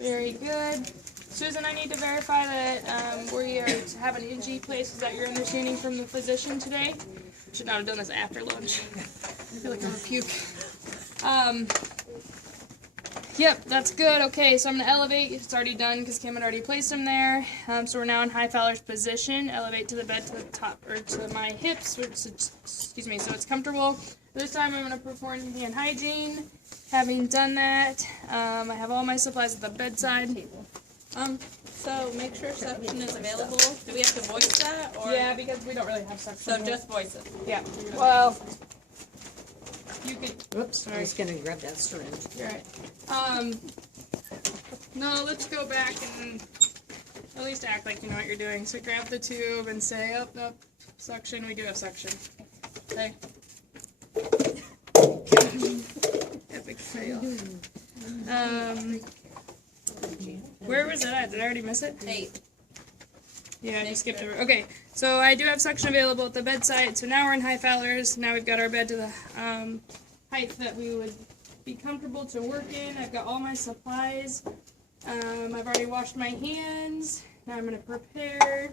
Very good. Susan, I need to verify that we have an NG placed. Is that your understanding from the physician today? Should not have done this after lunch. I feel like I'm gonna puke. Yep, that's good. Okay, so I'm going to elevate. It's already done because Kim had already placed him there. So we're now in high Fowler's position. Elevate to the bed to the top, or to my hips, excuse me, so it's comfortable. This time I'm going to perform hand hygiene. Having done that, I have all my supplies at the bedside. So make sure suction is available. Do we have to voice that? Or? Yeah, because we don't really have suction. So just voice it. Yeah. Well, you could. Oops, Sorry. I was gonna grab that syringe. You're right. No, let's go back and at least act like you know what you're doing. So grab the tube and say, oh, nope, suction. We do have suction. Okay. Epic fail. Where was it at? Did I already miss it? 8. Yeah, I skipped over. Okay, so I do have suction available at the bedside. So now we're in high Fowler's. Now we've got our bed to the height that we would be comfortable to work in. I've got all my supplies. I've already washed my hands. Now I'm going to prepare.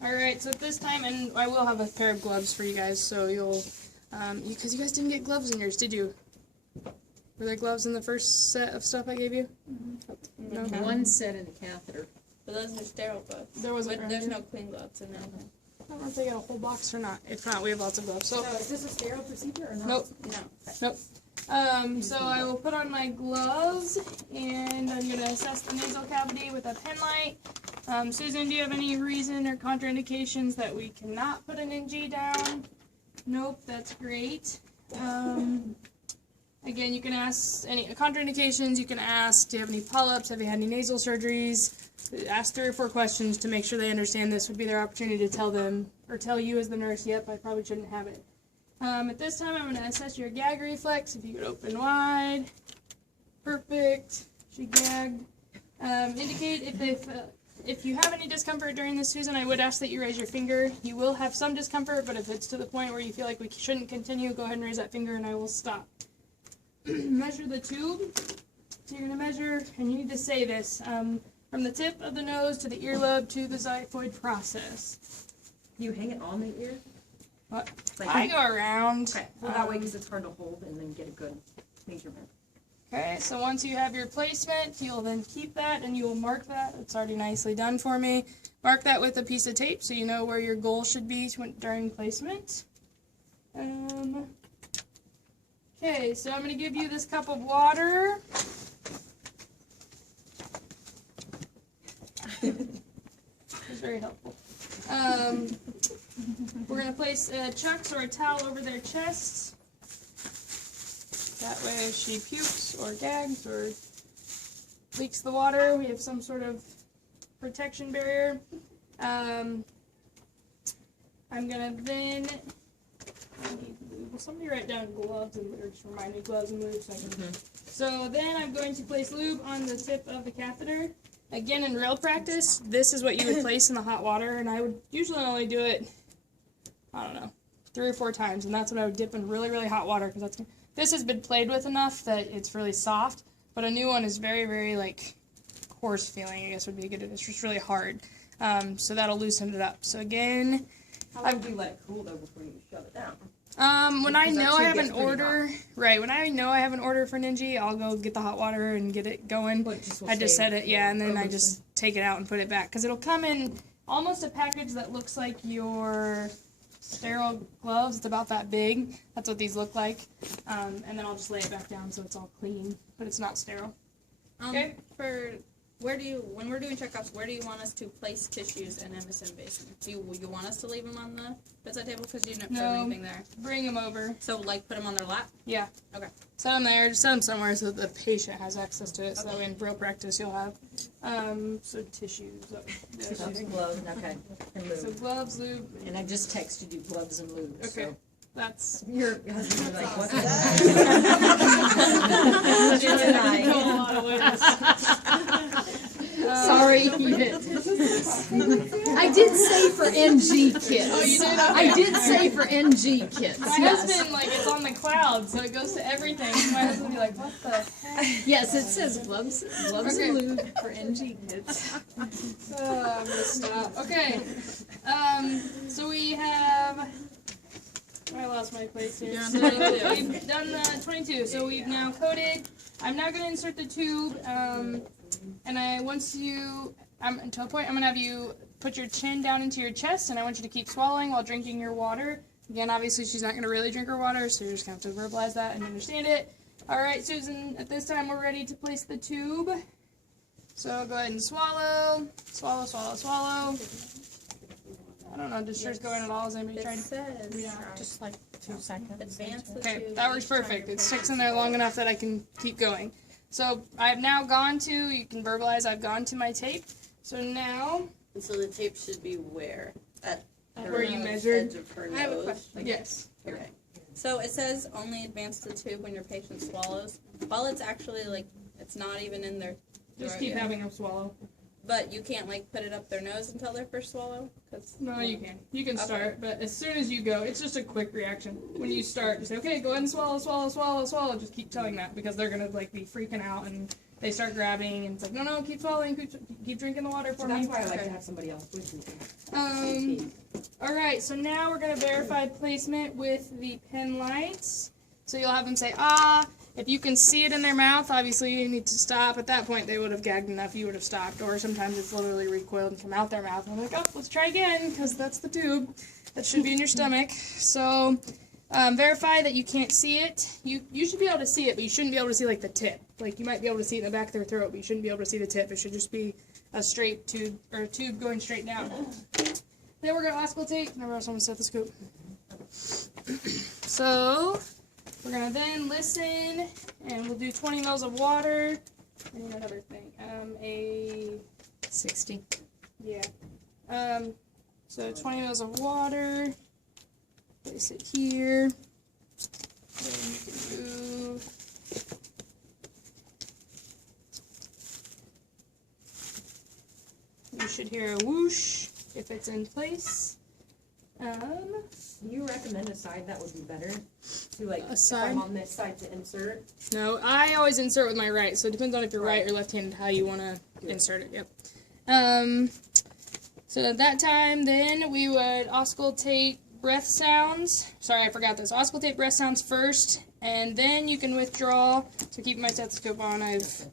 Alright, so at this time, and I will have a pair of gloves for you guys, so you'll, because you guys didn't get gloves in yours, did you? Were there gloves in the first set of stuff I gave you? Mm-hmm. No? One set in the catheter. But those are sterile gloves. There wasn't. But there's no clean gloves in there. I don't know if they got a whole box or not. If not, we have lots of gloves. So is this a sterile procedure or not? Nope. No. Nope. So I will put on my gloves, and I'm going to assess the nasal cavity with a pen light. Susan, do you have any reason or contraindications that we cannot put an NG down? Nope, that's great. Again, you can ask any contraindications. You can ask, do you have any polyps? Have you had any nasal surgeries? Ask 3 or 4 questions to make sure they understand this. Would be their opportunity to tell them, or tell you as the nurse, yep, I probably shouldn't have it. At this time, I'm going to assess your gag reflex. If you could open wide. Perfect. She gagged. Indicate if you have any discomfort during this, Susan, I would ask that you raise your finger. You will have some discomfort, but if it's to the point where you feel like we shouldn't continue, go ahead and raise that finger and I will stop. Measure the tube. So you're going to measure, and you need to say this, from the tip of the nose to the earlobe to the xiphoid process. You hang it on the ear? What? Like, I go around. okay, well that way because it's hard to hold and then get a good measurement. Okay, so once you have your placement, you'll then keep that and you will mark that. It's already nicely done for me. Mark that with a piece of tape so you know where your goal should be during placement. Okay, so I'm going to give you this cup of water. It's very helpful. We're going to place chucks or a towel over their chests. That way if she pukes or gags or leaks the water, we have some sort of protection barrier. I'm going to then, will somebody write down gloves and or just remind me gloves and lube? So then I'm going to place lube on the tip of the catheter. Again, in real practice, this is what you would place in the hot water, and I would usually only do it, I don't know, 3 or 4 times, and that's when I would dip in really, really hot water, because this has been played with enough that it's really soft, but a new one is very, very, like, coarse feeling, I guess would be a good, it's just really hard. So that'll loosen it up. So again, How long do you let it cool though before you shove it down? when I Because that know I tube have gets an pretty order, right, when I know I have an order for Ninja, I'll go get the hot water and get it going. Well, it just will I just stay set it, yeah, and then I over just take it out and put it back. Because it'll come in almost a package that looks like your sterile gloves. It's about that big. That's what these look like. And then I'll just lay it back down so it's all clean, but it's not sterile. Okay. When we're doing checkups, where do you want us to place tissues and MSM basin? Do you want us to leave them on the bedside table because you don't put anything there? Bring them over. So like put them on their lap? Yeah. Okay. Set them there. Just set them somewhere so that the patient has access to it. So that way in real practice you'll have so tissues. Gloves and gloves, okay. And So lube. gloves, lube. And I just texted you gloves and lube. Okay. So. That's Your husband's like, what's that? a lot of ways. sorry. I did say for NG kits. Oh, you did? I did say for NG kits. My Yes. husband, like, it's on the cloud, so it goes to everything. My husband will be like, what the heck? Yes, it says gloves Okay. and lube for NG kits. I'm gonna stop. Okay. So we have. I lost my place here. So we've done the 22. So we've now coded. I'm now going to insert the tube. And once you, until a point, I'm going to have you put your chin down into your chest, and I want you to keep swallowing while drinking your water. Again, obviously, she's not going to really drink her water, so you're just going to have to verbalize that and understand it. All right, Susan, at this time, we're ready to place the tube. So go ahead and swallow. Swallow, swallow, swallow. I don't know, does yours go in at all? Has anybody It tried? says Just like 2 seconds. advance the Okay, tube that works each time perfect. you're It sticks in there long enough that I can keep going. So I've now gone to, you can verbalize, I've gone to my tape. So now, And so the tape should be where? At her where you nose, measured. edge of her I have a nose? question. Yes. Okay. So it says only advance the tube when your patient swallows. While it's actually like it's not even in their Just throat keep yet. having them swallow. But you can't like put it up their nose until their first swallow. Cause No, you can. You can Okay. start, but as soon as you go, it's just a quick reaction. When you start, just say, okay, go ahead and swallow, swallow, swallow, swallow. Just keep telling that because they're gonna like be freaking out and they start grabbing and it's like, no, keep swallowing, keep drinking the water for So me. that's why I like Okay. to have somebody else with me. All right, so now we're gonna verify placement with the pen lights. So you'll have them say, ah. If you can see it in their mouth, obviously you need to stop. At that point, they would have gagged enough, you would have stopped. Or sometimes it's literally recoiled and come out their mouth. And I'm like, oh, let's try again, because that's the tube. That should be in your stomach. So verify that you can't see it. You should be able to see it, but you shouldn't be able to see, like, the tip. Like, you might be able to see it in the back of their throat, but you shouldn't be able to see the tip. It should just be a straight tube, or a tube going straight down. Then we're going to auscultate. Remember, I was on the stethoscope. So we're going to then listen, and we'll do 20 mils of water. And another thing, a 60. yeah. So 20 mils of water. Place it here. Then you can move. You should hear a whoosh if it's in place. Do you recommend a side that would be better? To like, A if side? I'm on this side to insert? No, I always insert with my right, so it depends on if you're right or left-handed how you want to insert it. Yep. So at that time, then we would auscultate breath sounds. Sorry, I forgot this. Auscultate breath sounds first, and then you can withdraw. So keeping my stethoscope on, I've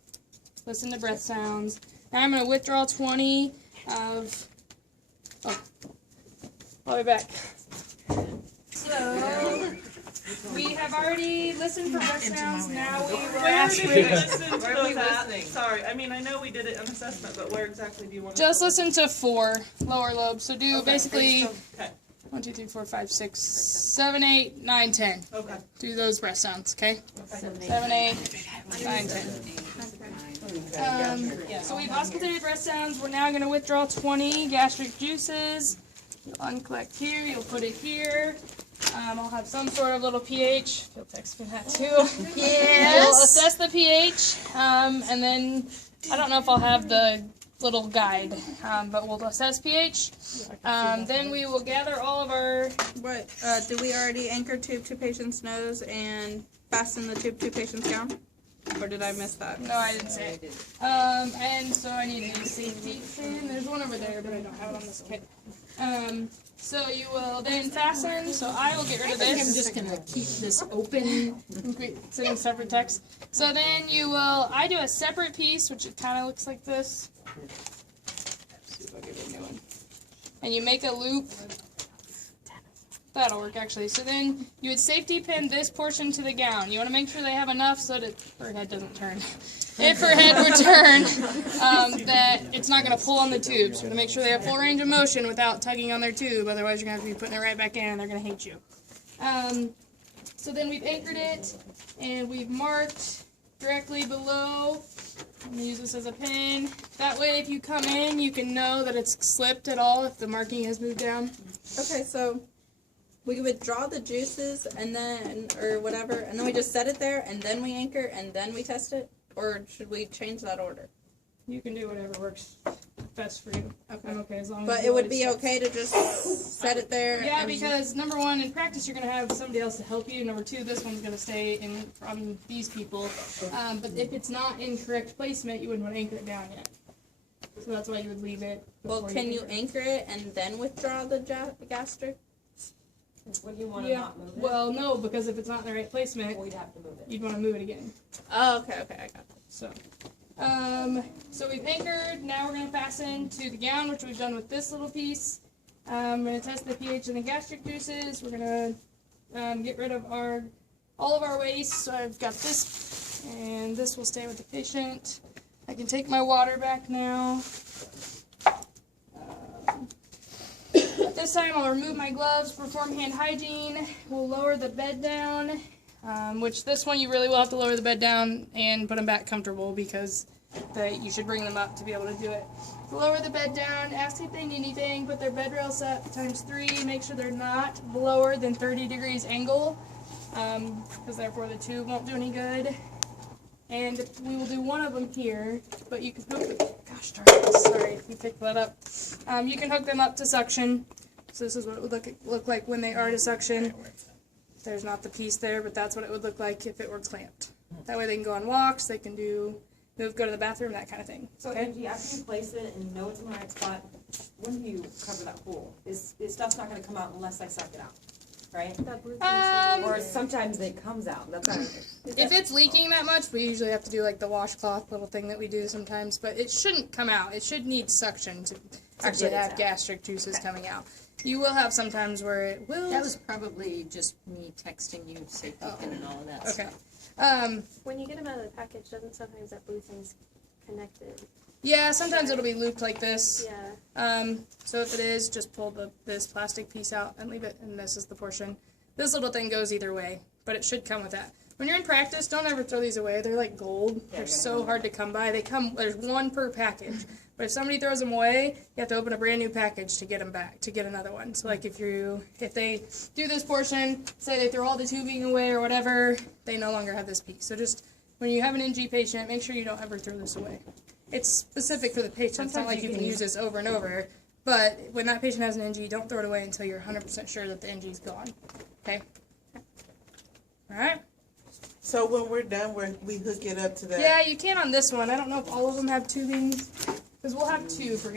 listened to breath sounds. Now I'm going to withdraw 20 of. Oh, I'll be back. So we have already listened for breath sounds. Now we will Where ask did for. we listen to those at? Sorry, I mean, I know we did it an assessment, but where exactly do you want to? Just listen to 4 lower lobes. So do Okay. basically Okay, 1, 2, 3, 4, 5, 6, 7, 8, 9, 10. okay. Do those breath sounds, okay? 7, 8, 9, 10. So we've auscultated breath sounds. We're now going to withdraw 20 gastric juices. You'll uncollect here. You'll put it here. I'll have some sort of little pH. You'll text me that too. We'll assess the pH, and then I don't know if I'll have the little guide, but we'll assess pH. Then we will gather all of our. what do we already anchor tube to patient's nose and fasten the tube to patient's gown? Or did I miss that? No, I didn't say it. And so I need a safety pin. There's one over there, but I don't have it on this kit. So you will then fasten. So I will get rid of I think this. I'm just going to keep this open. Sending separate text. So then you will. I do a separate piece, which it kind of looks like this. See if I get a new one. And you make a loop. That'll work actually. So then you would safety pin this portion to the gown. You want to make sure they have enough so that her head doesn't turn. If her head would turn, that it's not going to pull on the tube. So to make sure they have full range of motion without tugging on their tube. Otherwise, you're going to have to be putting it right back in, and they're going to hate you. So then we've anchored it, and we've marked directly below. I'm going to use this as a pin. That way, if you come in, you can know that it's slipped at all if the marking has moved down. Okay, so we withdraw the juices and then, or whatever, and then we just set it there and then we anchor and then we test it? Or should we change that order? You can do whatever works best for you. Okay. I'm okay as long as But you it would always be set- okay to just set it there? Yeah, and- because number one, in practice, you're gonna have somebody else to help you. Number two, this one's gonna stay in from these people. But if it's not in correct placement, you wouldn't want to anchor it down yet. So that's why you would leave it. Well, before can you anchor anchor it and then withdraw the gastric? Would you wanna Yeah. not move it? Well, no, because if it's not in the right placement, We'd have to move it. you'd want to move it again. Oh, okay, I got it. So, so we've anchored. Now we're gonna fasten to the gown, which we've done with this little piece. We're gonna test the pH in the gastric juices. We're gonna get rid of all of our waste. So I've got this, and this will stay with the patient. I can take my water back now. This time I'll remove my gloves, perform hand hygiene. We'll lower the bed down. Which this one you really will have to lower the bed down and put them back comfortable because you should bring them up to be able to do it. Lower the bed down, ask if they need anything, put their bed rails up ×3, make sure they're not lower than 30 degrees angle, because therefore the tube won't do any good. And we will do one of them here, but you can hook them, gosh darn it, sorry if you picked that up. You can hook them up to suction. So this is what it would look like when they are to suction. There's not the piece there, but that's what it would look like if it were clamped. That way they can go on walks, they can go to the bathroom, that kind of thing. So Okay? Angie, after you place it and you know it's in the right spot, when do you cover that hole? Is stuff's not gonna come out unless I suck it out, right? Or sometimes it comes out, that's all. If it's leaking that much, we usually have to do like the washcloth little thing that we do sometimes, but it shouldn't come out. It should need suction to actually get it have out. gastric juices coming out. You will have sometimes where it will. That was probably just me texting you safety pin and all of that Okay. stuff. When you get them out of the package, doesn't sometimes that blue thing's connected? Yeah, sometimes it'll be looped like this. Yeah. So if it is, just pull this plastic piece out and leave it, and this is the portion. This little thing goes either way, but it should come with that. When you're in practice, don't ever throw these away. They're like gold. They're so hard to come by. There's one per package. But if somebody throws them away, you have to open a brand new package to get them back, to get another one. So like if they do this portion, say they throw all the tubing away or whatever, they no longer have this piece. So just when you have an NG patient, make sure you don't ever throw this away. It's specific for the patient. It's not like you can use this over and over. But when that patient has an NG, don't throw it away until you're 100% sure that the NG is gone. Okay? All right? So when we're done, we hook it up to that. Yeah, you can on this one. I don't know if all of them have tubing, because we'll have two for